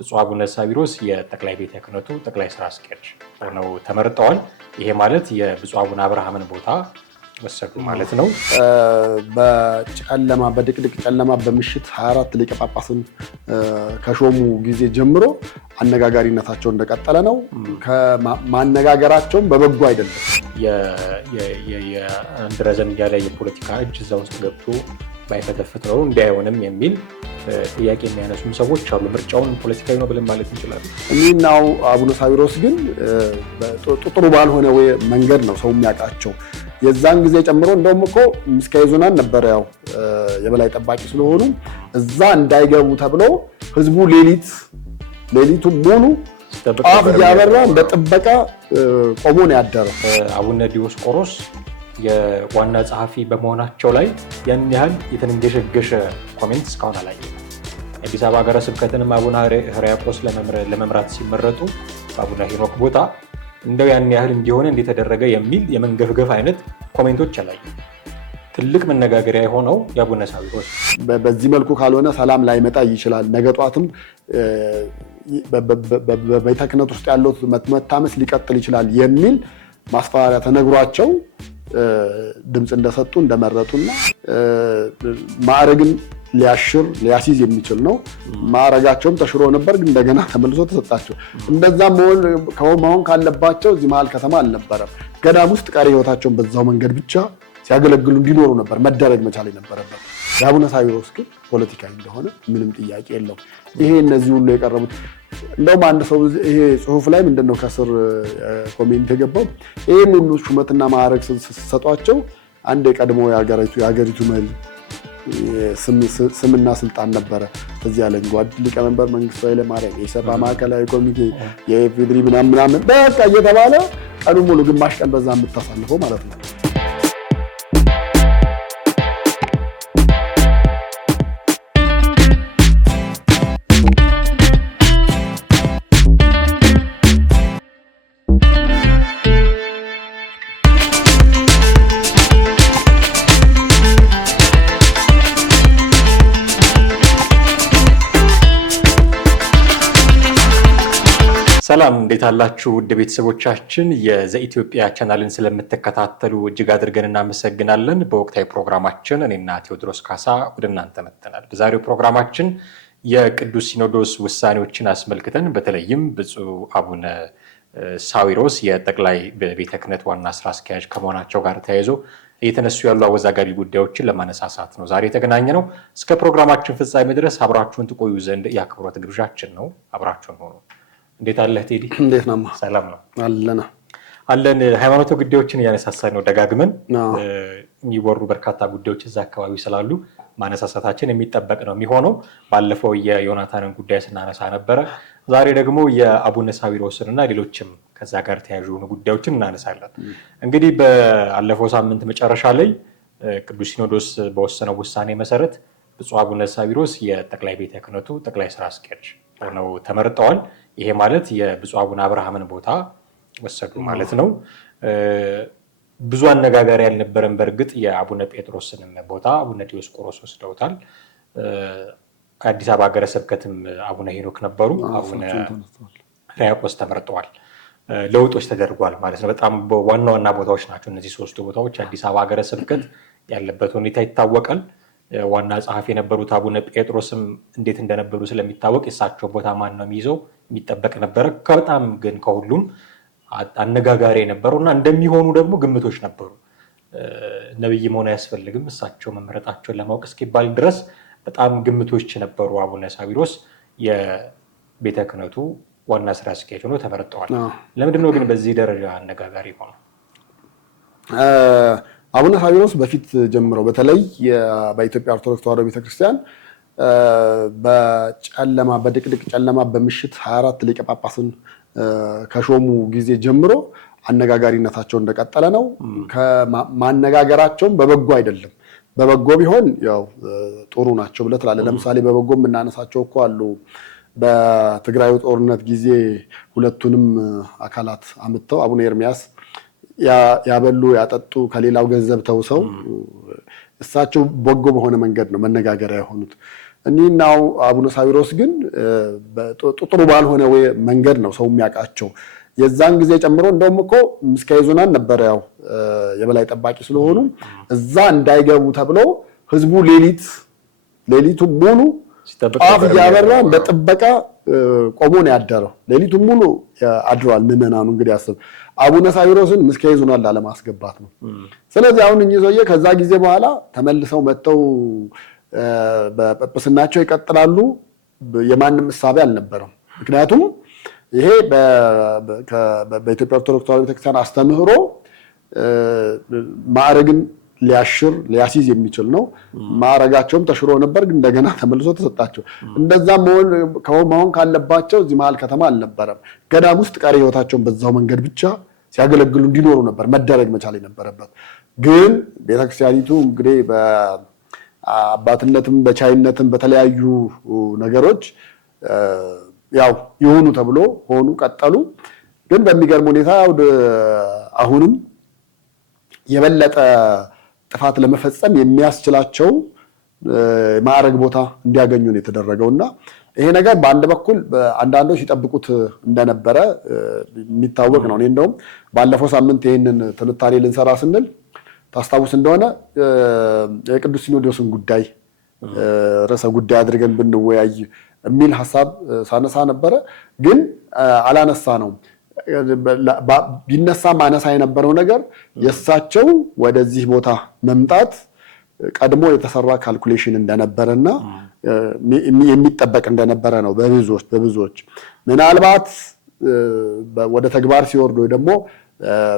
ብፁዕ አቡነ ሳዊሮስ የጠቅላይ ቤተ ክህነቱ ጠቅላይ ስራ አስኪያጅ ሆነው ተመርጠዋል። ይሄ ማለት የብፁዕ አቡነ አብርሃምን ቦታ ወሰዱ ማለት ነው። በጨለማ በድቅድቅ ጨለማ በምሽት 24 ሊቀ ጳጳስን ከሾሙ ጊዜ ጀምሮ አነጋጋሪነታቸው እንደቀጠለ ነው። ከማነጋገራቸውም በበጎ አይደለም። የአንድ ረዘም ያለ የፖለቲካ እጅ እዛ ውስጥ ገብቶ ባይፈተፍት ኖሮ እንዳይሆንም የሚል ጥያቄ የሚያነሱም ሰዎች አሉ። ምርጫውን ፖለቲካዊ ነው ብለን ማለት እንችላለን። እኒናው አቡነ ሳዊሮስ ግን ጥሩ ባልሆነ መንገድ ነው ሰው የሚያውቃቸው። የዛን ጊዜ ጨምሮ እንደውም እኮ ምስካየ ኅዙናን ነበረ ያው የበላይ ጠባቂ ስለሆኑ እዛ እንዳይገቡ ተብሎ ህዝቡ ሌሊቱን ሙሉ ጧፍ እያበራ በጥበቃ ቆሞ ነው ያደረው። አቡነ ዲዮስቆሮስ የዋና ጸሐፊ በመሆናቸው ላይ ያን ያህል የተንገሸገሸ ኮሜንት እስካሁን አላየንም። የአዲስ አበባ ሀገረ ስብከትንም አቡነ ሕርያቆስ ለመምራት ሲመረጡ በአቡነ ሄኖክ ቦታ እንደው ያን ያህል እንዲሆነ እንደተደረገ የሚል የመንገፍገፍ አይነት ኮሜንቶች አላየንም። ትልቅ መነጋገሪያ የሆነው የአቡነ ሳዊሮስ በዚህ መልኩ ካልሆነ ሰላም ላይመጣ ይችላል፣ ነገ ጧትም በቤተ ክህነት ውስጥ ያለው መታመስ ሊቀጥል ይችላል የሚል ማስፈራሪያ ተነግሯቸው ድምፅ እንደሰጡ እንደመረጡና ማዕረግን ሊያስይዝ የሚችል ነው። ማዕረጋቸውም ተሽሮ ነበር፣ ግን እንደገና ተመልሶ ተሰጣቸው። እንደዛ መሆን ካለባቸው እዚህ መሀል ከተማ አልነበረም። ገዳም ውስጥ ቀሪ ህይወታቸውን በዛው መንገድ ብቻ ሲያገለግሉ እንዲኖሩ ነበር መደረግ መቻል የነበረበት። የአቡነ ሳዊሮስ ግን ፖለቲካዊ እንደሆነ ምንም ጥያቄ የለው። ይሄ እነዚህ ሁሉ የቀረቡት እንደውም አንድ ሰው ይሄ ጽሁፍ ላይ ምንድነው ከስር ኮሜንት የገባው ይሄን ሁሉ ሹመትና ማዕረግ ስትሰጧቸው አንድ የቀድሞ የሀገሪቱ መሪ ስምና ስልጣን ነበረ እዚህ ያለኝ ጓድ ሊቀመንበር መንግስቱ ኃይለማርያም የኢሰፓ ማዕከላዊ ኮሚቴ የኢፌዴሪ ምናምን በቃ እየተባለ ቀኑ ሙሉ ግማሽ ቀን በዛ የምታሳልፈው ማለት ነው። ሰላም እንዴት አላችሁ? ውድ ቤተሰቦቻችን የዘኢትዮጵያ ቻናልን ስለምትከታተሉ እጅግ አድርገን እናመሰግናለን። በወቅታዊ ፕሮግራማችን እኔና ቴዎድሮስ ካሳ ወደ እናንተ መጥተናል። በዛሬው ፕሮግራማችን የቅዱስ ሲኖዶስ ውሳኔዎችን አስመልክተን በተለይም ብፁዕ አቡነ ሳዊሮስ የጠቅላይ ቤተ ክህነት ዋና ስራ አስኪያጅ ከመሆናቸው ጋር ተያይዞ እየተነሱ ያሉ አወዛጋቢ ጉዳዮችን ለማነሳሳት ነው ዛሬ የተገናኘ ነው። እስከ ፕሮግራማችን ፍጻሜ ድረስ አብራችሁን ትቆዩ ዘንድ የአክብሮት ግብዣችን ነው። አብራችሁን ሆኑ። እንዴት አለህ ቴዲ? እንዴት ነው? ሰላም ነው አለን። ሃይማኖታዊ ጉዳዮችን እያነሳሳን ነው ደጋግመን። የሚወሩ በርካታ ጉዳዮች እዛ አካባቢ ስላሉ ማነሳሳታችን የሚጠበቅ ነው የሚሆነው። ባለፈው የዮናታንን ጉዳይ ስናነሳ ነበረ። ዛሬ ደግሞ የአቡነ ሳዊሮስን እና ሌሎችም ከዛ ጋር ተያያዥ የሆኑ ጉዳዮችን እናነሳለን። እንግዲህ ባለፈው ሳምንት መጨረሻ ላይ ቅዱስ ሲኖዶስ በወሰነው ውሳኔ መሰረት ብፁዕ አቡነ ሳዊሮስ የጠቅላይ ቤተ ክህነቱ ጠቅላይ ስራ አስኪያጅ ሆነው ተመርጠዋል። ይሄ ማለት የብፁዕ አቡነ አብርሃምን ቦታ ወሰዱ ማለት ነው። ብዙ አነጋጋሪ ያልነበረን በእርግጥ የአቡነ ጴጥሮስንም ቦታ አቡነ ዲዮስቆሮስ ወስደውታል። አዲስ አበባ ሀገረ ስብከትም አቡነ ሄኖክ ነበሩ፣ አቡነ ሕርያቆስ ተመርጠዋል። ለውጦች ተደርጓል ማለት ነው። በጣም ዋና ዋና ቦታዎች ናቸው እነዚህ ሶስቱ ቦታዎች። አዲስ አበባ ሀገረ ስብከት ያለበት ሁኔታ ይታወቃል። ዋና ጸሐፊ የነበሩት አቡነ ጴጥሮስም እንዴት እንደነበሩ ስለሚታወቅ የእሳቸው ቦታ ማን ነው የሚይዘው የሚጠበቅ ነበረ። በጣም ግን ከሁሉም አነጋጋሪ የነበረው እና እንደሚሆኑ ደግሞ ግምቶች ነበሩ። ነብይ መሆን አያስፈልግም እሳቸው መመረጣቸውን ለማወቅ እስኪባል ድረስ በጣም ግምቶች ነበሩ። አቡነ ሳዊሮስ የቤተ ክህነቱ ዋና ስራ አስኪያጅ ሆነው ተመርጠዋል። ለምንድነው ግን በዚህ ደረጃ አነጋጋሪ ሆነው? አቡነ ሳዊሮስ በፊት ጀምረው በተለይ በኢትዮጵያ ኦርቶዶክስ ተዋሕዶ ቤተክርስቲያን በጨለማ በድቅድቅ ጨለማ በምሽት 24 ሊቀ ጳጳስን ከሾሙ ጊዜ ጀምሮ አነጋጋሪነታቸው እንደቀጠለ ነው። ከማነጋገራቸውም በበጎ አይደለም። በበጎ ቢሆን ያው ጥሩ ናቸው ብለህ ትላለህ። ለምሳሌ በበጎ የምናነሳቸው እኮ አሉ። በትግራዩ ጦርነት ጊዜ ሁለቱንም አካላት አምጥተው አቡነ ኤርሚያስ ያበሉ ያጠጡ ከሌላው ገንዘብ ተውሰው እሳቸው በጎ በሆነ መንገድ ነው መነጋገሪያ የሆኑት። እኒህናው አቡነ ሳዊሮስ ግን ጥሩ ባልሆነ መንገድ ነው ሰው የሚያውቃቸው። የዛን ጊዜ ጨምሮ እንደውም እኮ ምስካየ ኅዙናን ነበረ ያው የበላይ ጠባቂ ስለሆኑ እዛ እንዳይገቡ ተብሎ ህዝቡ ሌሊቱን ሙሉ ጧፍ እያበራ እንደ ጥበቃ ቆሞ ነው ያደረው። ሌሊቱን ሙሉ አድሯል ምዕመናኑ። እንግዲህ አስብ አቡነ ሳዊሮስን ምስካየ ኅዙናን ላለማስገባት ነው። ስለዚህ አሁን እኚህ ሰውዬ ከዛ ጊዜ በኋላ ተመልሰው መጥተው በጵጵስናቸው ይቀጥላሉ። የማንም እሳቤ አልነበረም። ምክንያቱም ይሄ በኢትዮጵያ ኦርቶዶክስ ተዋሕዶ ቤተክርስቲያን አስተምህሮ ማዕረግን ሊያስይዝ የሚችል ነው። ማዕረጋቸውም ተሽሮ ነበር፣ ግን እንደገና ተመልሶ ተሰጣቸው። እንደዛም መሆን ካለባቸው እዚህ መሀል ከተማ አልነበረም። ገዳም ውስጥ ቀሪ ህይወታቸውን በዛው መንገድ ብቻ ሲያገለግሉ እንዲኖሩ ነበር መደረግ መቻል የነበረበት። ግን ቤተክርስቲያኒቱ እንግዲህ በአባትነትም በቻይነትም በተለያዩ ነገሮች ያው ይሁኑ ተብሎ ሆኑ ቀጠሉ። ግን በሚገርም ሁኔታ አሁንም የበለጠ ጥፋት ለመፈጸም የሚያስችላቸው ማዕረግ ቦታ እንዲያገኙ ነው የተደረገውና ይሄ ነገር በአንድ በኩል አንዳንዶች ይጠብቁት እንደነበረ የሚታወቅ ነው። እኔ እንደውም ባለፈው ሳምንት ይህንን ትንታኔ ልንሰራ ስንል ታስታውስ እንደሆነ የቅዱስ ሲኖዶስን ጉዳይ ርዕሰ ጉዳይ አድርገን ብንወያይ የሚል ሀሳብ ሳነሳ ነበረ። ግን አላነሳ ነው። ቢነሳ ማነሳ የነበረው ነገር የእሳቸው ወደዚህ ቦታ መምጣት ቀድሞ የተሰራ ካልኩሌሽን እንደነበረና የሚጠበቅ እንደነበረ ነው። በብዙዎች ምናልባት ወደ ተግባር ሲወርዱ ወይ ደግሞ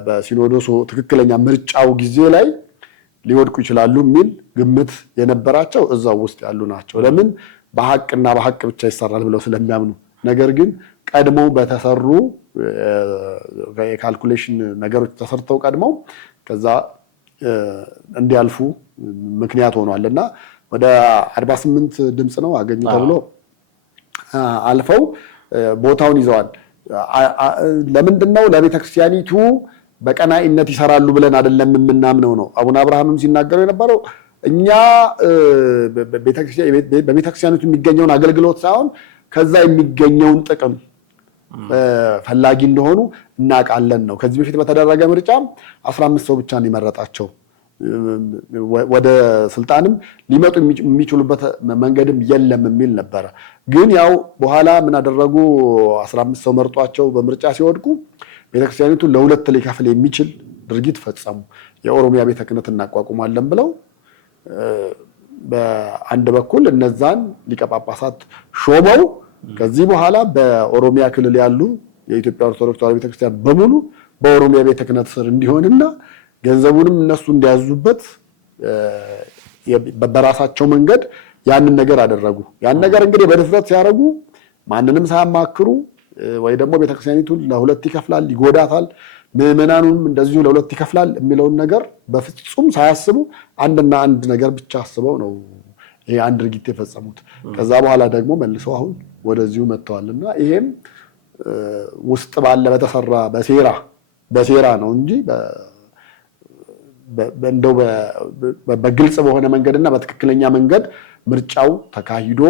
በሲኖዶሱ ትክክለኛ ምርጫው ጊዜ ላይ ሊወድቁ ይችላሉ የሚል ግምት የነበራቸው እዛው ውስጥ ያሉ ናቸው። ለምን በሐቅና በሐቅ ብቻ ይሰራል ብለው ስለሚያምኑ። ነገር ግን ቀድሞ በተሰሩ የካልኩሌሽን ነገሮች ተሰርተው ቀድመው ከዛ እንዲያልፉ ምክንያት ሆኗል እና ወደ 48 ድምፅ ነው አገኙ ተብሎ አልፈው ቦታውን ይዘዋል። ለምንድነው? ለቤተክርስቲያኒቱ በቀናኢነት ይሰራሉ ብለን አይደለም የምናምነው ነው። አቡነ አብርሃምም ሲናገሩ የነበረው እኛ በቤተክርስቲያኒቱ የሚገኘውን አገልግሎት ሳይሆን ከዛ የሚገኘውን ጥቅም ፈላጊ እንደሆኑ እናውቃለን ነው። ከዚህ በፊት በተደረገ ምርጫ 15 ሰው ብቻ ነው የመረጣቸው። ወደ ስልጣንም ሊመጡ የሚችሉበት መንገድም የለም የሚል ነበረ። ግን ያው በኋላ ምን አደረጉ? 15 ሰው መርጧቸው በምርጫ ሲወድቁ ቤተክርስቲያኒቱ ለሁለት ሊከፍል የሚችል ድርጊት ፈጸሙ። የኦሮሚያ ቤተ ክህነት እናቋቁማለን ብለው በአንድ በኩል እነዛን ሊቀ ጳጳሳት ሾመው ከዚህ በኋላ በኦሮሚያ ክልል ያሉ የኢትዮጵያ ኦርቶዶክስ ተዋሕዶ ቤተክርስቲያን በሙሉ በኦሮሚያ ቤተ ክህነት ስር እንዲሆንና ገንዘቡንም እነሱ እንዲያዙበት በራሳቸው መንገድ ያንን ነገር አደረጉ። ያን ነገር እንግዲህ በድፍረት ሲያደርጉ ማንንም ሳያማክሩ ወይ ደግሞ ቤተክርስቲያኒቱን ለሁለት ይከፍላል፣ ይጎዳታል፣ ምዕመናኑንም እንደዚሁ ለሁለት ይከፍላል የሚለውን ነገር በፍጹም ሳያስቡ አንድና አንድ ነገር ብቻ አስበው ነው ይሄ አንድ ድርጊት የፈጸሙት። ከዛ በኋላ ደግሞ መልሰው አሁን ወደዚሁ መጥተዋልና ይሄም ውስጥ ባለ በተሰራ በሴራ ነው እንጂ እንደው በግልጽ በሆነ መንገድና በትክክለኛ መንገድ ምርጫው ተካሂዶ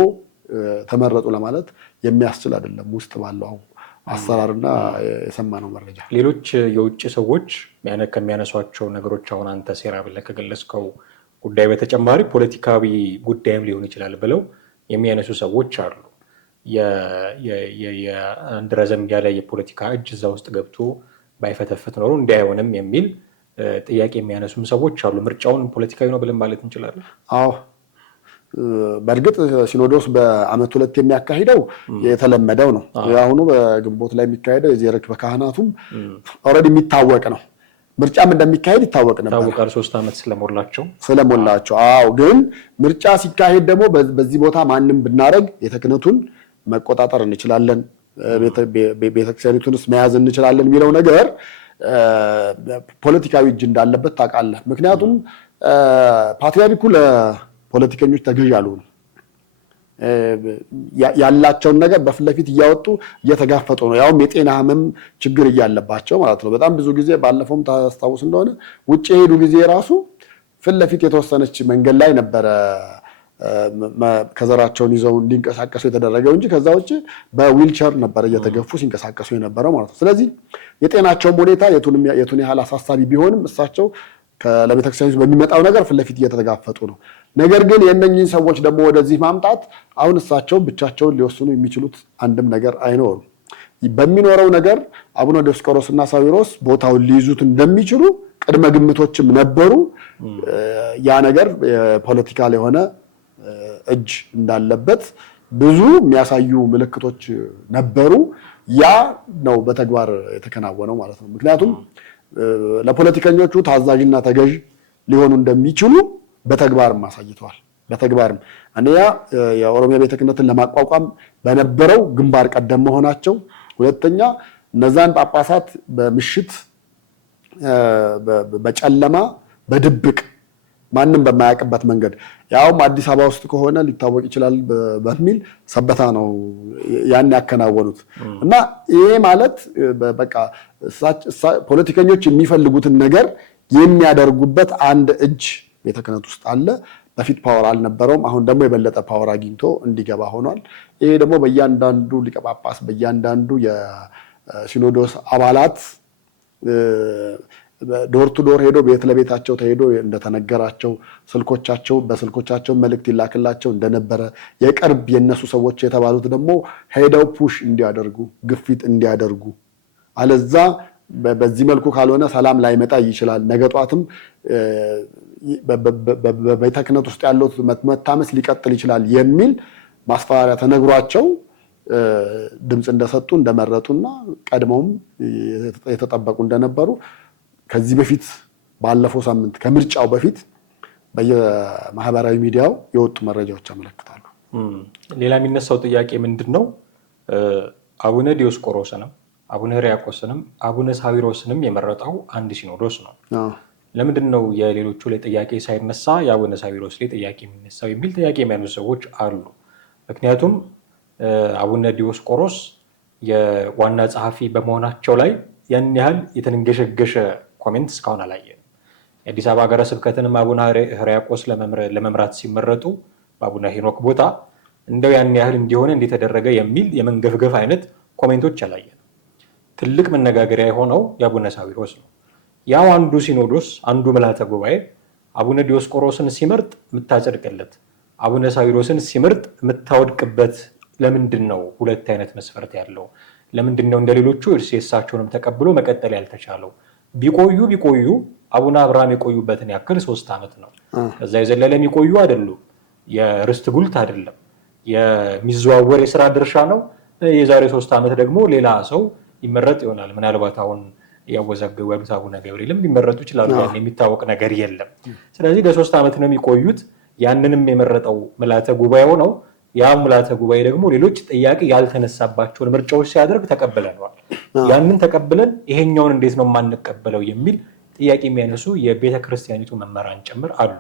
ተመረጡ ለማለት የሚያስችል አይደለም። ውስጥ ባለው አሰራርና የሰማነው መረጃ ሌሎች የውጭ ሰዎች ከሚያነሷቸው ነገሮች አሁን አንተ ሴራ ብለህ ከገለጽከው ጉዳይ በተጨማሪ ፖለቲካዊ ጉዳይም ሊሆን ይችላል ብለው የሚያነሱ ሰዎች አሉ። የአንድ ረዘም ያለ የፖለቲካ እጅ እዛ ውስጥ ገብቶ ባይፈተፍት ኖሮ እንዳይሆንም የሚል ጥያቄ የሚያነሱም ሰዎች አሉ። ምርጫውን ፖለቲካዊ ነው ብለን ማለት እንችላለን? አዎ፣ በእርግጥ ሲኖዶስ በዓመት 2 የሚያካሂደው የተለመደው ነው። አሁኑ በግንቦት ላይ የሚካሄደው የዚህ ርክበ ካህናቱም ኦልሬዲ የሚታወቅ ነው። ምርጫም እንደሚካሄድ ይታወቅ ነበር። ታውቃል 3 ዓመት ስለሞላቸው። አዎ፣ ግን ምርጫ ሲካሄድ ደግሞ በዚህ ቦታ ማንም ብናረግ ቤተክህነቱን መቆጣጠር እንችላለን፣ ቤተክርስቲያኒቱንስ መያዝ እንችላለን የሚለው ነገር ፖለቲካዊ እጅ እንዳለበት ታውቃለህ። ምክንያቱም ፓትርያርኩ ለፖለቲከኞች ተገዥ አልሆኑ፣ ያላቸውን ነገር በፊት ለፊት እያወጡ እየተጋፈጡ ነው። ያውም የጤና ህመም ችግር እያለባቸው ማለት ነው። በጣም ብዙ ጊዜ ባለፈውም ታስታውስ እንደሆነ ውጭ የሄዱ ጊዜ ራሱ ፊት ለፊት የተወሰነች መንገድ ላይ ነበረ ከዘራቸውን ይዘው እንዲንቀሳቀሱ የተደረገው እንጂ ከዛ ውጪ በዊልቸር ነበር እየተገፉ ሲንቀሳቀሱ የነበረው ማለት ነው። ስለዚህ የጤናቸውም ሁኔታ የቱን ያህል አሳሳቢ ቢሆንም እሳቸው ለቤተክርስቲያኑ በሚመጣው ነገር ፊት ለፊት እየተጋፈጡ ነው። ነገር ግን የእነኝህን ሰዎች ደግሞ ወደዚህ ማምጣት አሁን እሳቸው ብቻቸውን ሊወስኑ የሚችሉት አንድም ነገር አይኖርም። በሚኖረው ነገር አቡነ ዲዮስቆሮስና ሳዊሮስ ቦታውን ሊይዙት እንደሚችሉ ቅድመ ግምቶችም ነበሩ። ያ ነገር ፖለቲካል የሆነ እጅ እንዳለበት ብዙ የሚያሳዩ ምልክቶች ነበሩ። ያ ነው በተግባር የተከናወነው ማለት ነው። ምክንያቱም ለፖለቲከኞቹ ታዛዥና ተገዥ ሊሆኑ እንደሚችሉ በተግባርም አሳይተዋል። በተግባርም አንደኛ የኦሮሚያ ቤተ ክህነትን ለማቋቋም በነበረው ግንባር ቀደም መሆናቸው፣ ሁለተኛ እነዛን ጳጳሳት በምሽት በጨለማ በድብቅ ማንም በማያውቅበት መንገድ ያውም አዲስ አበባ ውስጥ ከሆነ ሊታወቅ ይችላል በሚል ሰበታ ነው ያን ያከናወኑት። እና ይሄ ማለት በቃ ፖለቲከኞች የሚፈልጉትን ነገር የሚያደርጉበት አንድ እጅ ቤተ ክህነት ውስጥ አለ። በፊት ፓወር አልነበረውም። አሁን ደግሞ የበለጠ ፓወር አግኝቶ እንዲገባ ሆኗል። ይሄ ደግሞ በእያንዳንዱ ሊቀ ጳጳስ በእያንዳንዱ የሲኖዶስ አባላት ዶር ቱ ዶር ሄዶ ቤት ለቤታቸው ተሄዶ እንደተነገራቸው በስልኮቻቸው መልእክት ይላክላቸው እንደነበረ የቅርብ የነሱ ሰዎች የተባሉት ደግሞ ሄደው ፑሽ እንዲያደርጉ ግፊት እንዲያደርጉ አለዛ በዚህ መልኩ ካልሆነ ሰላም ላይመጣ ይችላል፣ ነገ ጧትም በቤተ ክህነት ውስጥ ያለው መታመስ ሊቀጥል ይችላል የሚል ማስፈራሪያ ተነግሯቸው ድምፅ እንደሰጡ እንደመረጡና ቀድመውም የተጠበቁ እንደነበሩ ከዚህ በፊት ባለፈው ሳምንት ከምርጫው በፊት በየማህበራዊ ሚዲያው የወጡ መረጃዎች ያመለክታሉ። ሌላ የሚነሳው ጥያቄ ምንድነው? አቡነ ዲዮስቆሮስንም አቡነ ሕርያቆስንም አቡነ ሳዊሮስንም የመረጠው አንድ ሲኖዶስ ነው። ለምንድን ነው የሌሎቹ ላይ ጥያቄ ሳይነሳ የአቡነ ሳዊሮስ ላይ ጥያቄ የሚነሳው የሚል ጥያቄ የሚያነሱ ሰዎች አሉ። ምክንያቱም አቡነ ዲዮስቆሮስ የዋና ጸሐፊ በመሆናቸው ላይ ያን ያህል የተንገሸገሸ ኮሜንት እስካሁን አላየንም። የአዲስ አበባ ሀገረ ስብከትንም አቡነ ሕርያቆስ ለመምራት ሲመረጡ በአቡነ ሄኖክ ቦታ እንደው ያን ያህል እንዲሆነ እንደተደረገ የሚል የመንገፍገፍ አይነት ኮሜንቶች አላየንም። ትልቅ መነጋገሪያ የሆነው የአቡነ ሳዊሮስ ነው። ያው አንዱ ሲኖዶስ አንዱ ምልዓተ ጉባኤ አቡነ ዲዮስቆሮስን ሲመርጥ የምታጸድቅለት፣ አቡነ ሳዊሮስን ሲመርጥ የምታወድቅበት ለምንድን ነው ሁለት አይነት መስፈርት ያለው? ለምንድን ነው እንደሌሎቹ የእሳቸውንም ተቀብሎ መቀጠል ያልተቻለው? ቢቆዩ አቡነ አብርሃም የቆዩበትን ያክል 3 ዓመት ነው። ከዛ የዘለለ የሚቆዩ አይደሉም። የርስት ጉልት አይደለም፣ የሚዘዋወር የስራ ድርሻ ነው። የዛሬ 3 ዓመት ደግሞ ሌላ ሰው ይመረጥ ይሆናል። ምናልባት አሁን ያወዛገቡ ያሉት አቡነ ገብርኤልም ሊመረጡ ይችላሉ። ያን የሚታወቅ ነገር የለም። ስለዚህ ለ3 ዓመት ነው የሚቆዩት። ያንንም የመረጠው ምልዓተ ጉባኤው ነው። ያ ምልዓተ ጉባኤ ደግሞ ሌሎች ጥያቄ ያልተነሳባቸውን ምርጫዎች ሲያደርግ ተቀብለነዋል። ያንን ተቀብለን ይሄኛውን እንዴት ነው የማንቀበለው የሚል ጥያቄ የሚያነሱ የቤተ ክርስቲያኒቱ መምህራን ጭምር አሉ።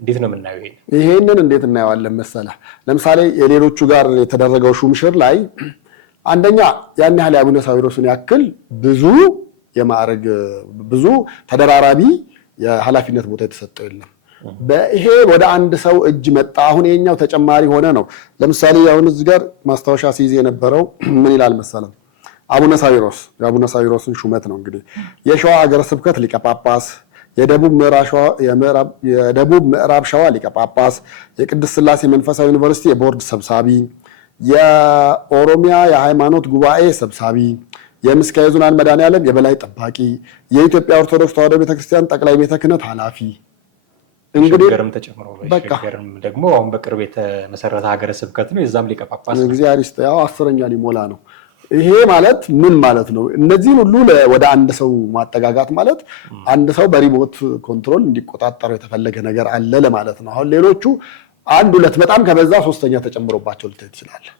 እንዴት ነው የምናየው? ይሄንን እንዴት እናየዋለን መሰለህ? ለምሳሌ የሌሎቹ ጋር የተደረገው ሹምሽር ላይ አንደኛ ያን ያህል የአቡነ ሳዊሮስን ያክል ብዙ የማዕረግ ብዙ ተደራራቢ የኃላፊነት ቦታ የተሰጠው የለም። ይሄ ወደ አንድ ሰው እጅ መጣ። አሁን ይሄኛው ተጨማሪ ሆነ ነው። ለምሳሌ አሁን እዚህ ጋር ማስታወሻ ሲይዝ የነበረው ምን ይላል መሰለም? አቡነ ሳዊሮስ የአቡነ ሳዊሮስን ሹመት ነው እንግዲህ የሸዋ ሀገረ ስብከት ሊቀ ጳጳስ፣ የደቡብ ምዕራብ ሸዋ ሊቀ ጳጳስ፣ የቅድስት ሥላሴ መንፈሳዊ ዩኒቨርሲቲ የቦርድ ሰብሳቢ፣ የኦሮሚያ የሃይማኖት ጉባኤ ሰብሳቢ፣ የምስካየ ኅዙናን መድኃኔዓለም የበላይ ጠባቂ፣ የኢትዮጵያ ኦርቶዶክስ ተዋሕዶ ቤተክርስቲያን ጠቅላይ ቤተ ክህነት ኃላፊ እንግዲህ ተጨምሮ በሸገርም ደግሞ አሁን በቅርብ የተመሰረተ ሀገረ ስብከት ነው። የዛም ሊቀ ጳጳስ እግዚአብሔር ይስጥ። ያው 10ኛ ሊሞላ ነው። ይሄ ማለት ምን ማለት ነው? እነዚህን ሁሉ ወደ አንድ ሰው ማጠጋጋት ማለት አንድ ሰው በሪሞት ኮንትሮል እንዲቆጣጠረው የተፈለገ ነገር አለ ለማለት ነው። አሁን ሌሎቹ 1 2 በጣም ከበዛ 3ኛ ተጨምሮባቸው ልታይ ትችላለህ።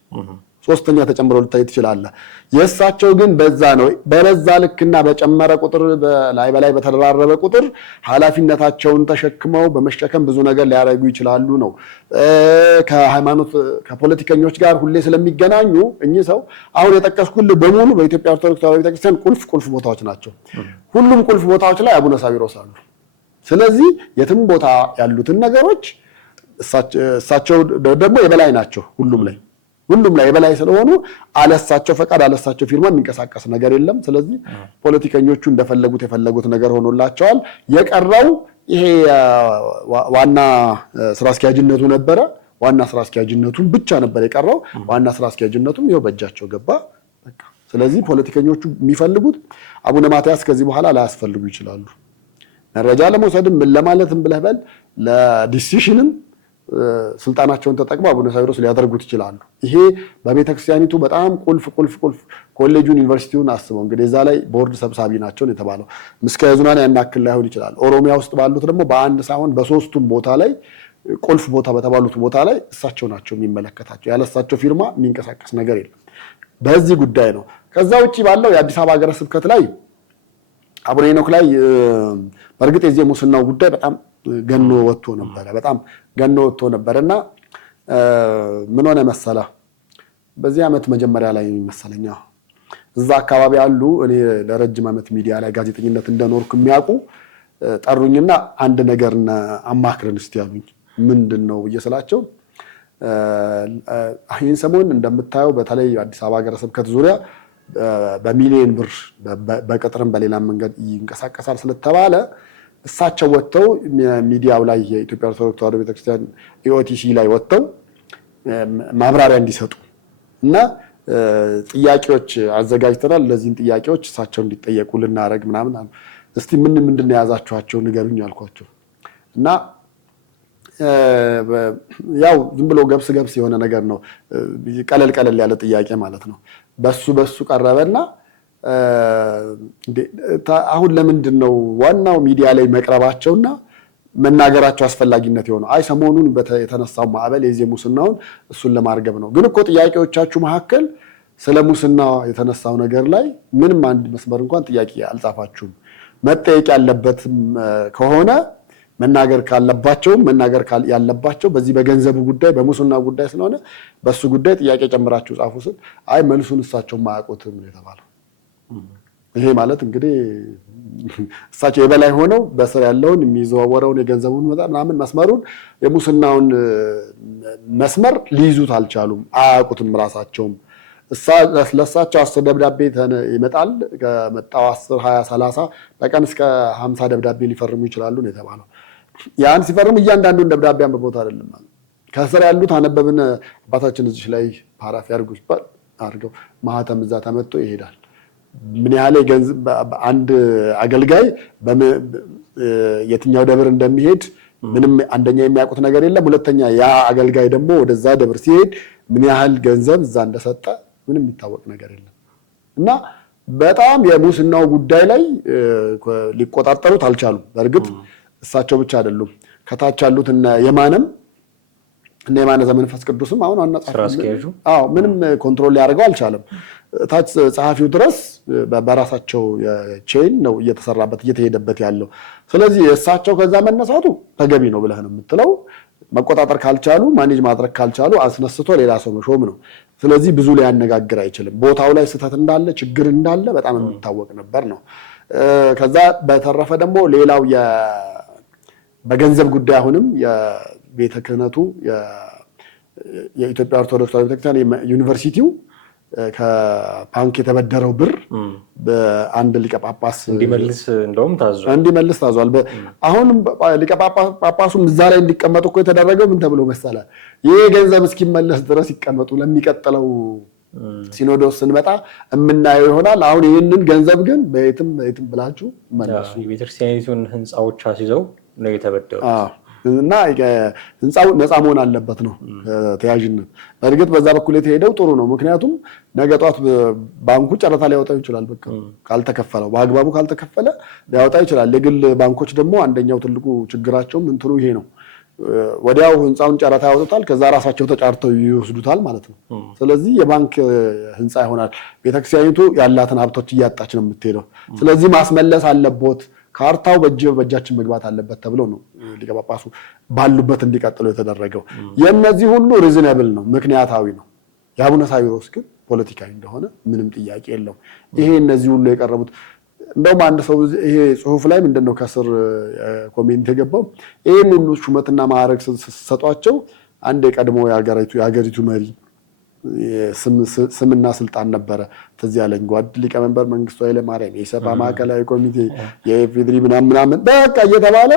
3ኛ ተጨምሮ ልታይ ትችላለህ። የእሳቸው ግን በዛ ነው። በበዛ ልክና በጨመረ ቁጥር በላይ በተደራረበ ቁጥር ኃላፊነታቸውን ተሸክመው በመሸከም ብዙ ነገር ሊያደርጉ ይችላሉ ነው። ከሃይማኖት ከፖለቲከኞች ጋር ሁሌ ስለሚገናኙ እኚህ ሰው አሁን የጠቀስኩልህ በሙሉ በኢትዮጵያ ኦርቶዶክስ ተዋሕዶ ቤተክርስቲያን ቁልፍ ቦታዎች ናቸው። ሁሉም ቁልፍ ቦታዎች ላይ አቡነ ሳዊሮስ አሉ። ስለዚህ የትም ቦታ ያሉትን ነገሮች እሳቸው ደግሞ የበላይ ናቸው ሁሉም ላይ የበላይ ስለሆኑ አለሳቸው ፈቃድ አለሳቸው ፊርማ የሚንቀሳቀስ ነገር የለም። ስለዚህ ፖለቲከኞቹ እንደፈለጉት የፈለጉት ነገር ሆኖላቸዋል። የቀረው ይሄ ዋና ስራ አስኪያጅነቱ ነበረ። ዋና ስራ አስኪያጅነቱን ብቻ ነበር የቀረው። ዋና ስራ አስኪያጅነቱም ይኸው በእጃቸው ገባ። በቃ ስለዚህ ፖለቲከኞቹ የሚፈልጉት አቡነ ማትያስ ከዚህ በኋላ ላያስፈልጉ ይችላሉ። መረጃ ለመውሰድም ምን ለማለትም ብለህ በል ለዲሲሽንም ስልጣናቸውን ተጠቅመው አቡነ ሳዊሮስ ሊያደርጉት ይችላሉ። ይሄ በቤተክርስቲያኒቱ በጣም ቁልፍ ኮሌጁን ዩኒቨርሲቲውን አስበው እንግዲህ እዛ ላይ ቦርድ ሰብሳቢ ናቸው የተባለው ምስካየ ኅዙናን ያናክል ላይሆን ይችላል። ኦሮሚያ ውስጥ ባሉት ደግሞ በአንድ ሳይሆን በሶስቱም ቦታ ላይ ቁልፍ ቦታ በተባሉት ቦታ ላይ እሳቸው ናቸው የሚመለከታቸው። ያለሳቸው ፊርማ የሚንቀሳቀስ ነገር የለም። በዚህ ጉዳይ ነው። ከዛ ውጪ ባለው የአዲስ አበባ ሀገረ ስብከት ላይ አቡነ ሄኖክ ላይ በእርግጥ የዚህ ሙስናው ጉዳይ በጣም ገኖ ወጥቶ ነበረና ምን ሆነ መሰለ በዚህ ዓመት መጀመሪያ ላይ መሰለኛ እዛ አካባቢ ያሉ እኔ ለረጅም ዓመት ሚዲያ ላይ ጋዜጠኝነት እንደኖርኩ የሚያውቁ ጠሩኝና አንድ ነገር አማክረን እስቲ ያሉኝ። ምንድነው እየስላቸው ይህን ሰሞን እንደምታየው በተለይ አዲስ አበባ ሀገረ ስብከት ዙሪያ በሚሊዮን ብር በቅጥርም በሌላም መንገድ ይንቀሳቀሳል ስለተባለ እሳቸው ወጥተው ሚዲያው ላይ የኢትዮጵያ ኦርቶዶክስ ተዋሕዶ ቤተክርስቲያን ኢኦቲሲ ላይ ወጥተው ማብራሪያ እንዲሰጡ እና ጥያቄዎች አዘጋጅተናል። ለዚህን ጥያቄዎች እሳቸው እንዲጠየቁ ልናደርግ ምናምን አሉ። እስቲ ምንድን ነው የያዛችኋቸው ንገሩኝ አልኳቸው እና ያው ዝም ብሎ ገብስ የሆነ ነገር ነው፣ ቀለል ያለ ጥያቄ ማለት ነው። በሱ ቀረበና አሁን ለምንድን ነው ዋናው ሚዲያ ላይ መቅረባቸውና መናገራቸው አስፈላጊነት የሆነው? አይ ሰሞኑን የተነሳው ማዕበል የዚህ ሙስናውን እሱን ለማርገብ ነው። ግን እኮ ጥያቄዎቻችሁ መካከል ስለ ሙስና የተነሳው ነገር ላይ ምንም አንድ መስመር እንኳን ጥያቄ አልጻፋችሁም። መጠየቅ ያለበትም ከሆነ መናገር ካለባቸውም መናገር ያለባቸው በዚህ በገንዘቡ ጉዳይ በሙስና ጉዳይ ስለሆነ በሱ ጉዳይ ጥያቄ ጨምራችሁ ጻፉ ስል አይ መልሱን እሳቸው ማያውቁትም ነው የተባለው። ይሄ ማለት እንግዲህ እሳቸው የበላይ ሆነው በስር ያለውን የሚዘዋወረውን የገንዘቡን ምናምን መስመሩን የሙስናውን መስመር ሊይዙት አልቻሉም፣ አያውቁትም ራሳቸውም። ለእሳቸው 10 ደብዳቤ ይመጣል። ከመጣው 10 20 30 በቀን እስከ 50 ደብዳቤ ሊፈርሙ ይችላሉ ነው የተባለው። ያን ሲፈርሙ እያንዳንዱን ደብዳቤ አንብቦት አይደለም ማለት ከስር ያሉት አነበብን አባታችን እዚህ ላይ ፓራፍ ያርጉ ይባል አድርገው ማህተም እዛ ተመቶ ይሄዳል። ምን ያህል ገንዘብ አንድ አገልጋይ የትኛው ደብር እንደሚሄድ ምንም አንደኛ የሚያውቁት ነገር የለም። ሁለተኛ ያ አገልጋይ ደግሞ ወደዛ ደብር ሲሄድ ምን ያህል ገንዘብ እዛ እንደሰጠ ምንም የሚታወቅ ነገር የለም። እና በጣም የሙስናው ጉዳይ ላይ ሊቆጣጠሩት አልቻሉም። በእርግጥ እሳቸው ብቻ አይደሉም፣ ከታች ያሉት እነ የማነ ዘመንፈስ ቅዱስም አሁን ምንም ኮንትሮል ሊያደርገው አልቻለም። ታች ጸሐፊው ድረስ በራሳቸው ቼን ነው እየተሄደበት ያለው። ስለዚህ እሳቸው ከዛ መነሳቱ ተገቢ ነው ብለህ ነው የምትለው። መቆጣጠር ካልቻሉ ማኔጅ ማድረግ ካልቻሉ አስነስቶ ሌላ ሰው መሾም ነው። ስለዚህ ብዙ ሊያነጋግር አይችልም። ቦታው ላይ ስህተት እንዳለ ችግር እንዳለ በጣም የሚታወቅ ነበር ነው። ከዛ በተረፈ ደግሞ ሌላው በገንዘብ ጉዳይ አሁንም የቤተ ክህነቱ የኢትዮጵያ ኦርቶዶክስ ተዋሕዶ ቤተክርስቲያን ዩኒቨርሲቲው ከባንክ የተበደረው ብር በአንድ ሊቀ ጳጳስ እንዲመልስ ታዟል። አሁንም ሊቀ ጳጳሱም እዛ ላይ እንዲቀመጡ እኮ የተደረገው ምን ተብሎ መሰለ? ይሄ ገንዘብ እስኪመለስ ድረስ ይቀመጡ፣ ለሚቀጥለው ሲኖዶስ ስንመጣ የምናየው ይሆናል። አሁን ይህንን ገንዘብ ግን በየትም ብላችሁ መለሱ። የቤተክርስቲያኒቱን ህንፃዎች አስይዘው ነው የተበደሩት እና ህንፃው ነፃ መሆን አለበት ነው ተያዥነት። በእርግጥ በዛ በኩል የተሄደው ጥሩ ነው። ምክንያቱም ነገ ጧት ባንኩ ጨረታ ሊያወጣው ይችላል። በቃ ካልተከፈለው በአግባቡ ካልተከፈለ ሊያወጣ ይችላል። የግል ባንኮች ደግሞ አንደኛው ትልቁ ችግራቸውም እንትኑ ይሄ ነው። ወዲያው ህንፃውን ጨረታ ያወጡታል፣ ከዛ ራሳቸው ተጫርተው ይወስዱታል ማለት ነው። ስለዚህ የባንክ ህንፃ ይሆናል። ቤተክርስቲያኒቱ ያላትን ሀብቶች እያጣች ነው የምትሄደው። ስለዚህ ማስመለስ አለቦት፣ ካርታው በእጃችን መግባት አለበት ተብሎ ነው ሊቀ ጳጳሱ ባሉበት እንዲቀጥሉ የተደረገው። የእነዚህ ሁሉ ሪዝነብል ነው፣ ምክንያታዊ ነው። የአቡነ ሳዊሮስ ግን ፖለቲካዊ እንደሆነ ምንም ጥያቄ የለውም። ይሄ እነዚህ ሁሉ የቀረቡት እንደውም አንድ ሰው ይሄ ጽሁፍ ላይ ምንድነው ከስር ኮሜንት የገባው ይሄን ሁሉ ሹመትና ማዕረግ ሰጧቸው አንድ የቀድሞ የሀገሪቱ መሪ ስምና ስልጣን ነበረ ትዝ ያለኝ ጓድ ሊቀመንበር መንግስቱ ኃይለማርያም የኢሰፓ ማዕከላዊ ኮሚቴ የኢፌዴሪ ምናምን በቃ እየተባለ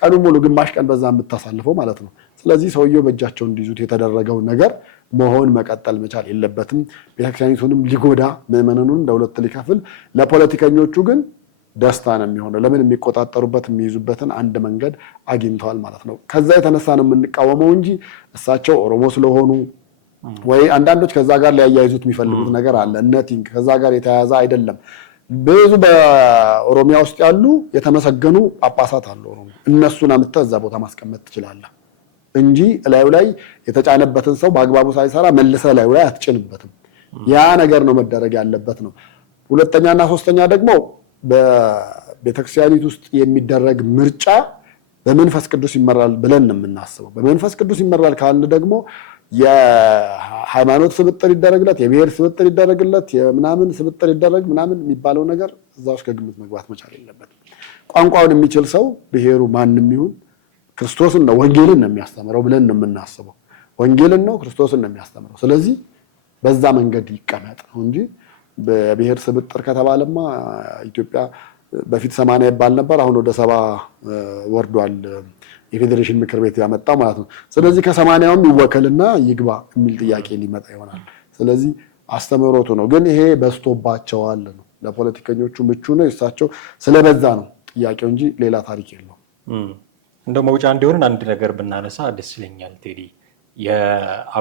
ቀኑ ሙሉ ግማሽ ቀን በዛ የምታሳልፈው ማለት ነው። ስለዚህ ሰውየው በእጃቸው እንዲይዙት የተደረገው ነገር መሆን መቀጠል መቻል የለበትም። ቤተክርስቲያኒቱንም ሊጎዳ ምዕመናኑን ለሁለት ሊከፍል፣ ለፖለቲከኞቹ ግን ደስታ ነው የሚሆነው። ለምን የሚቆጣጠሩበት የሚይዙበትን አንድ መንገድ አግኝተዋል ማለት ነው። ከዛ የተነሳ ነው የምንቃወመው እንጂ እሳቸው ኦሮሞ ስለሆኑ ወይ አንዳንዶች ከዛ ጋር ሊያያይዙት የሚፈልጉት ነገር አለ። ነቲንግ ከዛ ጋር የተያያዘ አይደለም። ብዙ በኦሮሚያ ውስጥ ያሉ የተመሰገኑ ጳጳሳት አሉ። እነሱን አምጥተህ እዛ ቦታ ማስቀመጥ ትችላለህ እንጂ እላዩ ላይ የተጫነበትን ሰው በአግባቡ ሳይሰራ መልሰህ እላዩ ላይ አትጭንበትም። ያ ነገር ነው መደረግ ያለበት ነው። ሁለተኛና ሶስተኛ ደግሞ በቤተክርስቲያኒት ውስጥ የሚደረግ ምርጫ በመንፈስ ቅዱስ ይመራል ብለን ነው የምናስበው። በመንፈስ ቅዱስ ይመራል ካልን ደግሞ የሃይማኖት ስብጥር ይደረግለት፣ የብሔር ስብጥር ይደረግለት፣ የምናምን ስብጥር ይደረግ ምናምን የሚባለው ነገር እዛ ውስጥ ከግምት መግባት መቻል የለበትም። ቋንቋውን የሚችል ሰው ብሔሩ ማንም ይሁን ክርስቶስን ነው ወንጌልን ነው የሚያስተምረው ብለን ነው የምናስበው። ወንጌልን ነው ክርስቶስን ነው የሚያስተምረው። ስለዚህ በዛ መንገድ ይቀመጥ ነው እንጂ በብሔር ስብጥር ከተባለማ ኢትዮጵያ በፊት 80 ይባል ነበር፣ አሁን ወደ 70 ወርዷል። የፌዴሬሽን ምክር ቤት ያመጣው ማለት ነው። ስለዚህ ከ80ውም ይወከልና ይግባ የሚል ጥያቄ ሊመጣ ይሆናል። ስለዚህ አስተምህሮቱ ነው። ግን ይሄ በስቶባቸዋል ነው። ለፖለቲከኞቹ ምቹ ነው፣ እሳቸው ስለበዛ ነው ጥያቄው እንጂ ሌላ ታሪክ የለውም። እንደው መውጫ እንዲሆን አንድ ነገር ብናነሳ ደስ ይለኛል ቴዲ።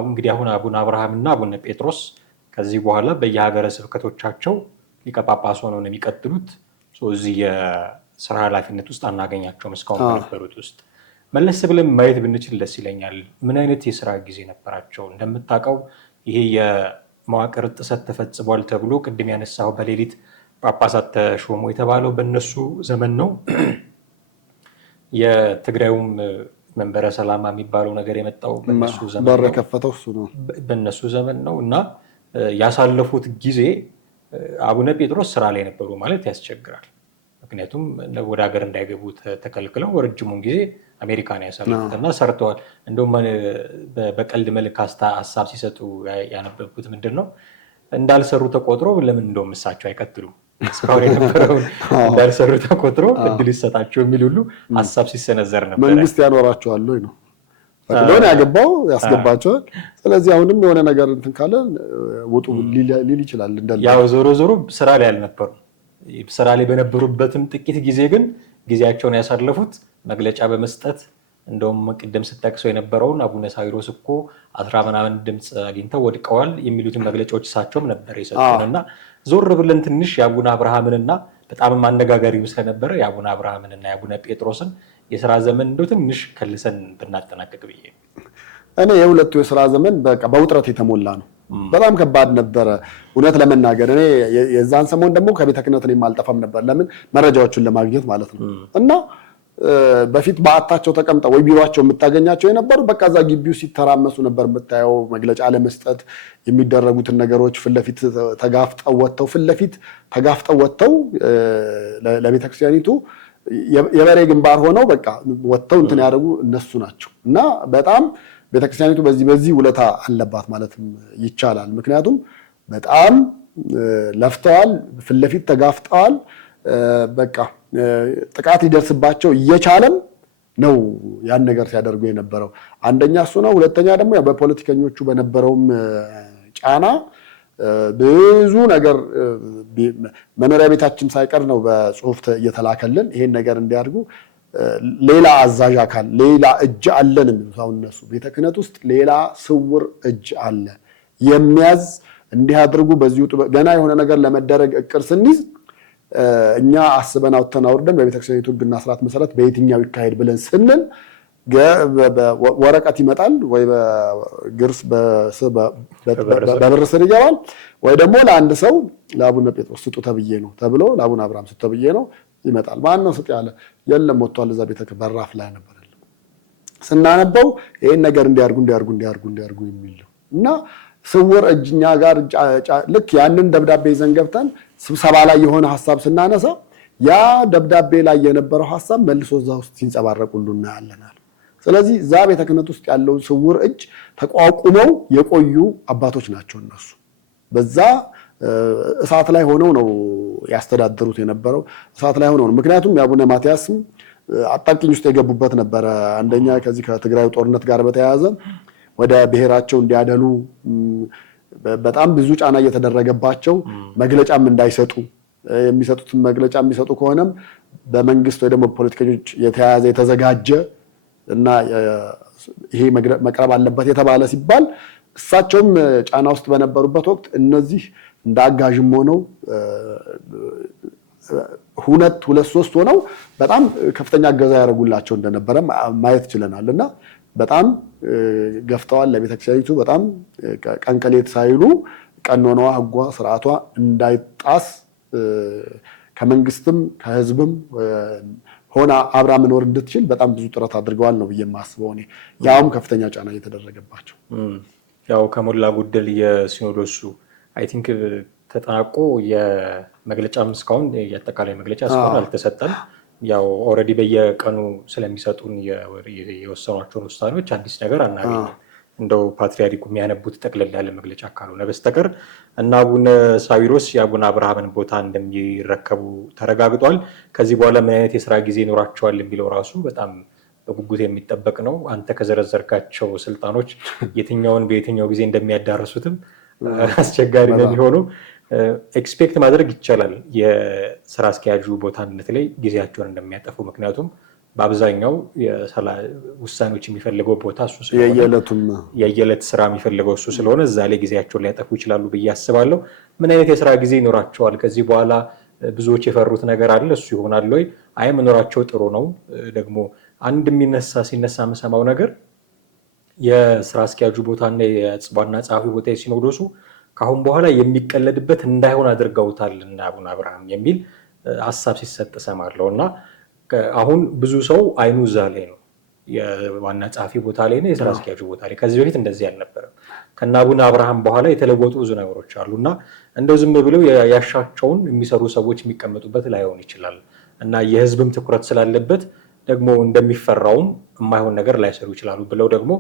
እንግዲህ አሁን አቡነ አብርሃም እና አቡነ ጴጥሮስ ከዚህ በኋላ በየሀገረ ስብከቶቻቸው ሊቀ ጳጳስ ሆነው ነው የሚቀጥሉት። እዚህ የስራ ኃላፊነት ውስጥ አናገኛቸውም እስካሁን ከነበሩት ውስጥ። መለስ ብለን ማየት ብንችል ደስ ይለኛል። ምን አይነት የስራ ጊዜ ነበራቸው? እንደምታውቀው ይሄ የመዋቅር ጥሰት ተፈጽሟል ተብሎ ቅድም ያነሳው በሌሊት ጳጳሳት ተሾሙ የተባለው በእነሱ ዘመን ነው። የትግራዩም መንበረ ሰላማ የሚባለው ነገር የመጣው በእነሱ ዘመን ነው። ከፈተው እሱ ነው በእነሱ ዘመን ነው። እና ያሳለፉት ጊዜ አቡነ ጴጥሮስ ስራ ላይ ነበሩ ማለት ያስቸግራል። ምክንያቱም ወደ ሀገር እንዳይገቡ ተከልክለው ረጅሙን ጊዜ አሜሪካን ያሳለፉት እና ሰርተዋል። እንደውም በቀልድ መልክ ሀሳብ ሲሰጡ ያነበብኩት ምንድን ነው እንዳልሰሩ ተቆጥሮ ለምን እንደውም እሳቸው አይቀጥሉም እስካሁን የነበረውን እንዳልሰሩ ተቆጥሮ እድል ይሰጣቸው የሚል ሁሉ ሀሳብ ሲሰነዘር ነበር። መንግስት ያኖራቸዋል ወይ ነው ፈቅዶን ያገባው ያስገባቸዋል። ስለዚህ አሁንም የሆነ ነገር እንትን ካለ ውጡ ሊል ይችላል። ያው ዞሮ ዞሮ ስራ ላይ አልነበሩ። ስራ ላይ በነበሩበትም ጥቂት ጊዜ ግን ጊዜያቸውን ያሳለፉት መግለጫ በመስጠት እንደውም ቅድም ስጠቅሰው የነበረውን አቡነ ሳዊሮስ እኮ 10 ምናምን ድምፅ አግኝተው ወድቀዋል የሚሉትን መግለጫዎች እሳቸውም ነበር የሰጡን እና ዞር ብለን ትንሽ የአቡነ አብርሃምንና በጣም አነጋጋሪው ስለነበረ የአቡነ አብርሃምንና የአቡነ ጴጥሮስን የስራ ዘመን እንደው ትንሽ ከልሰን ብናጠናቀቅ ብዬ። እኔ የሁለቱ የስራ ዘመን በቃ በውጥረት የተሞላ ነው። በጣም ከባድ ነበረ እውነት ለመናገር። እኔ የዛን ሰሞን ደግሞ ከቤተ ክህነት እኔም አልጠፋም ነበር። ለምን መረጃዎችን ለማግኘት ማለት ነው። እና በፊት በአታቸው ተቀምጠው ወይ ቢሮአቸው የምታገኛቸው የነበሩ በቃ እዛ ግቢው ሲተራመሱ ነበር የምታየው። መግለጫ ለመስጠት የሚደረጉትን ነገሮች ፊት ለፊት ተጋፍጠው ወጥተው ለቤተክርስቲያኒቱ የበሬ ግንባር ሆነው በቃ ወጥተው እንትን ያደርጉ እነሱ ናቸው። እና በጣም ቤተክርስቲያኒቱ በዚህ ውለታ አለባት ማለትም ይቻላል። ምክንያቱም በጣም ለፍተዋል፣ ፊት ለፊት ተጋፍጠዋል። በቃ ጥቃት ሊደርስባቸው እየቻለም ነው ያን ነገር ሲያደርጉ የነበረው። አንደኛ እሱ ነው። ሁለተኛ ደግሞ በፖለቲከኞቹ በነበረውም ጫና ብዙ ነገር መኖሪያ ቤታችን ሳይቀር ነው በጽሁፍ እየተላከልን ይሄን ነገር እንዲያደርጉ ሌላ አዛዥ አካል ሌላ እጅ አለን የሚሉት አሁን እነሱ ቤተ ክህነት ውስጥ ሌላ ስውር እጅ አለ የሚያዝ እንዲህ አድርጉ በዚሁ ገና የሆነ ነገር ለመደረግ እቅድ ስንይዝ እኛ አስበን አውጥተን አውርደን በቤተክርስቲያኒቱ ሕግና ስርዓት መሰረት በየትኛው ይካሄድ ብለን ስንል ወረቀት ይመጣል ወይ በግርስ በብር ስር ይገባል ወይ ደግሞ ለአንድ ሰው ለአቡነ ጴጥሮስ ስጡ ተብዬ ነው ተብሎ ለአቡነ አብርሃም ስጡ ተብዬ ነው ይመጣል። ማን ነው ስጥ ያለ? የለም ወጥቷል። እዛ ቤተ በራፍ ላይ ነበር ስናነበው ይሄን ነገር እንዲያርጉ የሚል ነው እና ስውር እጅኛ ጋር ልክ ያንን ደብዳቤ ይዘን ገብተን ስብሰባ ላይ የሆነ ሐሳብ ስናነሳ ያ ደብዳቤ ላይ የነበረው ሐሳብ መልሶ እዛ ውስጥ ሲንጸባረቅ ሁሉ እናያለናል። ስለዚህ እዛ ቤተ ክህነት ውስጥ ያለውን ስውር እጅ ተቋቁመው የቆዩ አባቶች ናቸው እነሱ። በዛ እሳት ላይ ሆነው ነው ያስተዳደሩት የነበረው፣ እሳት ላይ ሆነው ነው። ምክንያቱም የአቡነ ማትያስም አጣብቂኝ ውስጥ የገቡበት ነበረ። አንደኛ ከዚህ ከትግራዩ ጦርነት ጋር በተያያዘ ወደ ብሔራቸው እንዲያደሉ በጣም ብዙ ጫና እየተደረገባቸው መግለጫም እንዳይሰጡ፣ የሚሰጡትን መግለጫ የሚሰጡ ከሆነም በመንግስት ወይ ደግሞ ፖለቲከኞች የተያያዘ የተዘጋጀ እና ይሄ መቅረብ አለበት የተባለ ሲባል እሳቸውም ጫና ውስጥ በነበሩበት ወቅት እነዚህ እንደ አጋዥም ሆነው ሁለት ሶስት ሆነው በጣም ከፍተኛ እገዛ ያደርጉላቸው እንደነበረ ማየት ችለናል። እና በጣም ገፍተዋል። ለቤተክርስቲያኒቱ በጣም ቀንቀሌት ሳይሉ ቀኖናዋ፣ ሕጓ፣ ስርዓቷ እንዳይጣስ ከመንግስትም ከህዝብም ሆና አብራ መኖር እንድትችል በጣም ብዙ ጥረት አድርገዋል ነው ብዬ የማስበው እኔ። ያውም ከፍተኛ ጫና እየተደረገባቸው ያው ከሞላ ጎደል የሲኖዶሱ አይ ቲንክ ተጠናቆ የመግለጫም እስካሁን የአጠቃላይ መግለጫ እስካሁን አልተሰጠም። ያው ኦልሬዲ በየቀኑ ስለሚሰጡን የወሰኗቸውን ውሳኔዎች አዲስ ነገር አናገኝም። እንደው ፓትርያርኩ የሚያነቡት ጠቅለል ያለ መግለጫ ካልሆነ በስተቀር እና አቡነ ሳዊሮስ የአቡነ አብርሃምን ቦታ እንደሚረከቡ ተረጋግጧል። ከዚህ በኋላ ምን አይነት የስራ ጊዜ ይኖራቸዋል የሚለው ራሱ በጣም በጉጉት የሚጠበቅ ነው። አንተ ከዘረዘርካቸው ስልጣኖች የትኛውን በየትኛው ጊዜ እንደሚያዳርሱትም አስቸጋሪ ነው የሚሆነው። ኤክስፔክት ማድረግ ይቻላል የስራ አስኪያጁ ቦታነት ላይ ጊዜያቸውን እንደሚያጠፉ። ምክንያቱም በአብዛኛው ውሳኔዎች የሚፈልገው ቦታ እሱ ስለሆነ የየዕለት ስራ የሚፈልገው እሱ ስለሆነ እዛ ላይ ጊዜያቸውን ሊያጠፉ ይችላሉ ብዬ አስባለሁ። ምን አይነት የስራ ጊዜ ይኖራቸዋል? ከዚህ በኋላ ብዙዎች የፈሩት ነገር አለ፣ እሱ ይሆናል ወይ? አይ መኖራቸው ጥሩ ነው። ደግሞ አንድ ሲነሳ የምሰማው ነገር የስራ አስኪያጁ ቦታና የዋና ጸሐፊ ቦታ የሲኖዶሱ ከአሁን በኋላ የሚቀለድበት እንዳይሆን አድርገውታል እና አቡነ አብርሃም የሚል ሀሳብ ሲሰጥ እሰማለሁ። እና አሁን ብዙ ሰው አይኑ እዛ ላይ ነው፣ የዋና ጸሐፊ ቦታ ላይ ነው፣ የስራ አስኪያጁ ቦታ ላይ። ከዚህ በፊት እንደዚህ አልነበረም። ከና አቡነ አብርሃም በኋላ የተለወጡ ብዙ ነገሮች አሉ እና እንደው ዝም ብለው ያሻቸውን የሚሰሩ ሰዎች የሚቀመጡበት ላይሆን ይችላል እና የህዝብም ትኩረት ስላለበት ደግሞ እንደሚፈራውም የማይሆን ነገር ላይሰሩ ይችላሉ ብለው ደግሞ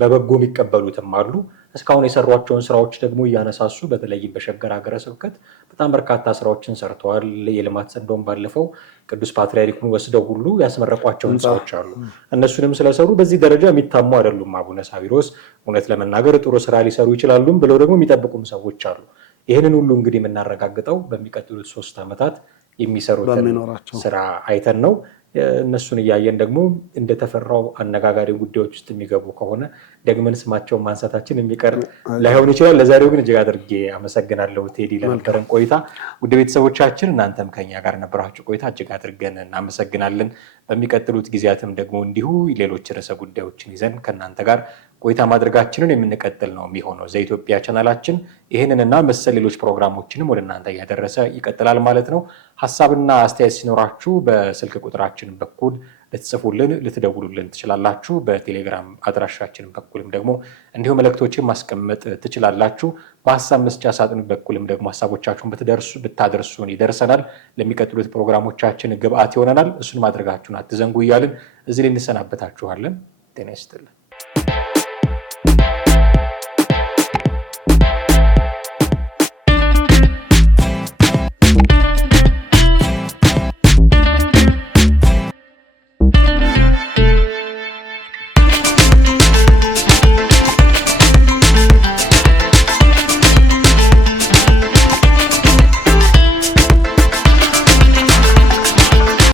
በበጎ የሚቀበሉትም አሉ። እስካሁን የሰሯቸውን ስራዎች ደግሞ እያነሳሱ በተለይም በሸገር ሀገረ ስብከት በጣም በርካታ ስራዎችን ሰርተዋል። የልማት እንደውም ባለፈው ቅዱስ ፓትርያርኩን ወስደው ሁሉ ያስመረቋቸውን ሰዎች አሉ። እነሱንም ስለሰሩ በዚህ ደረጃ የሚታሙ አይደሉም። አቡነ ሳዊሮስ እውነት ለመናገር ጥሩ ስራ ሊሰሩ ይችላሉም ብለው ደግሞ የሚጠብቁም ሰዎች አሉ። ይህንን ሁሉ እንግዲህ የምናረጋግጠው በሚቀጥሉት 3 ዓመታት የሚሰሩትን ስራ አይተን ነው። እነሱን እያየን ደግሞ እንደተፈራው አነጋጋሪ ጉዳዮች ውስጥ የሚገቡ ከሆነ ደግመን ስማቸውን ማንሳታችን የሚቀር ላይሆን ይችላል። ለዛሬው ግን እጅግ አድርጌ አመሰግናለሁ ቴዲ ለነበረን ቆይታ። ውድ ቤተሰቦቻችን እናንተም ከኛ ጋር ነበራችሁ ቆይታ እጅግ አድርገን እናመሰግናለን። በሚቀጥሉት ጊዜያትም ደግሞ እንዲሁ ሌሎች ርዕሰ ጉዳዮችን ይዘን ከእናንተ ጋር ቆይታ ማድረጋችንን የምንቀጥል ነው የሚሆነው። ዘኢትዮጵያ ቻናላችን ይህንንና መሰል ሌሎች ፕሮግራሞችንም ወደ እናንተ እያደረሰ ይቀጥላል ማለት ነው። ሀሳብና አስተያየት ሲኖራችሁ በስልክ ቁጥራችን በኩል ልትጽፉልን ልትደውሉልን ትችላላችሁ። በቴሌግራም አድራሻችን በኩልም ደግሞ እንዲሁ መልእክቶችን ማስቀመጥ ትችላላችሁ። በሀሳብ መስጫ ሳጥን በኩልም ደግሞ ሀሳቦቻችሁን ብታደርሱን ይደርሰናል። ለሚቀጥሉት ፕሮግራሞቻችን ግብአት ይሆነናል። እሱን ማድረጋችሁን አትዘንጉ እያልን እዚህ ላይ እንሰናበታችኋለን። ጤና ይስጥልን።